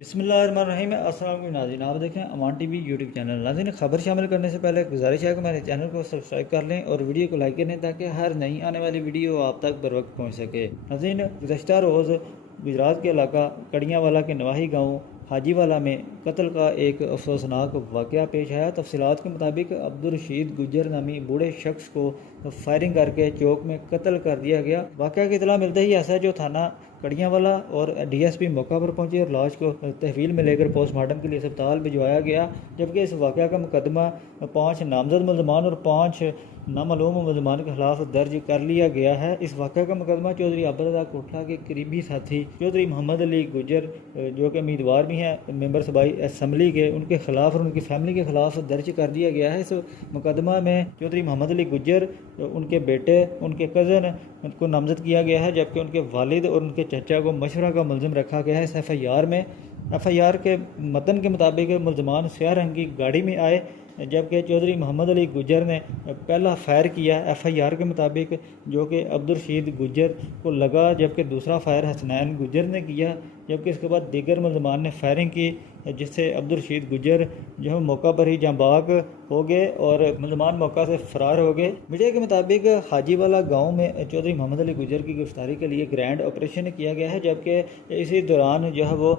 बिस्मिल्लाहिर्रहमानिर्रहीम। अस्सलाम वालेकुम नाज़रीन, आप देखें अमान टीवी यूट्यूब चैनल। नाज़रीन, खबर शामिल करने से पहले एक गुजारिश है कि मेरे चैनल को सब्सक्राइब कर लें और वीडियो को लाइक करें ताकि हर नई आने वाली वीडियो आप तक बर वक्त पहुँच सके। नाज़रीन, गुज़श्ता रोज़ गुजरात के इलाका कड़ियाँवाला के नवाही गाँव हाजीवाला में कत्ल का एक अफसोसनाक वाक़या पेश आया। तफसीलात के मुताबिक अब्दुल रशीद गुज्जर नामी बूढ़े शख्स को फायरिंग करके चौक में कत्ल कर दिया गया। वाक़या की इतला मिलते ही एसएचओ थाना कड़ियाँवाला और डीएसपी मौका पर पहुंचे और लाश को तहवील में लेकर पोस्टमार्टम के लिए अस्पताल भिजवाया गया। जबकि इस वाक़या का मुकदमा 5 नामजद मुलजमान और 5 नामालूम मुलजमान के खिलाफ दर्ज कर लिया गया है। इस वाक़े का मुकदमा चौधरी अब्दुल्ला कोटला के करीबी साथी चौधरी मोहम्मद अली गुज्जर, जो कि उम्मीदवार भी हैं मेंबर सूबाई असम्बली के, उनके खिलाफ और उनकी फैमिली के खिलाफ दर्ज कर दिया गया है। इस मुकदमा में चौधरी मोहम्मद अली गुज्जर, उनके बेटे, उनके कज़न उनको नामजद किया गया है, जबकि उनके वालिद और उनके चचा को मशवरा का मुलजिम रखा गया है। इस एफआईआर में के मतन के मुताबिक मुलजमान स्याह रंग की गाड़ी में आए, जबकि चौधरी मोहम्मद अली गुज्जर ने पहला फायर किया एफआईआर के मुताबिक, जो कि अब्दुल रशीद गुज्जर को लगा, जबकि दूसरा फायर हसनैन गुज्जर ने किया। जबकि इसके बाद दीगर मुलजमान ने फायरिंग की, जिससे अब्दुल रशीद गुज्जर जो है मौका पर ही जांबाग हो गए और मुलजमान मौका से फरार हो गए। मीडिया के मुताबिक हाजीवाला गांव में चौधरी मोहम्मद अली गुज्जर की गिरफ्तारी के लिए ग्रैंड ऑपरेशन किया गया है, जबकि इसी दौरान जो है वो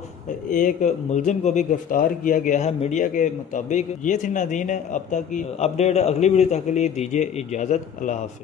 एक मुलजिम को भी गिरफ्तार किया गया है। मीडिया के मुताबिक ये थी नाज़रीन अब तक की अपडेट। अगली वीडियो तक के लिए दीजिए इजाज़त। अल्लाह हाफ़िज़।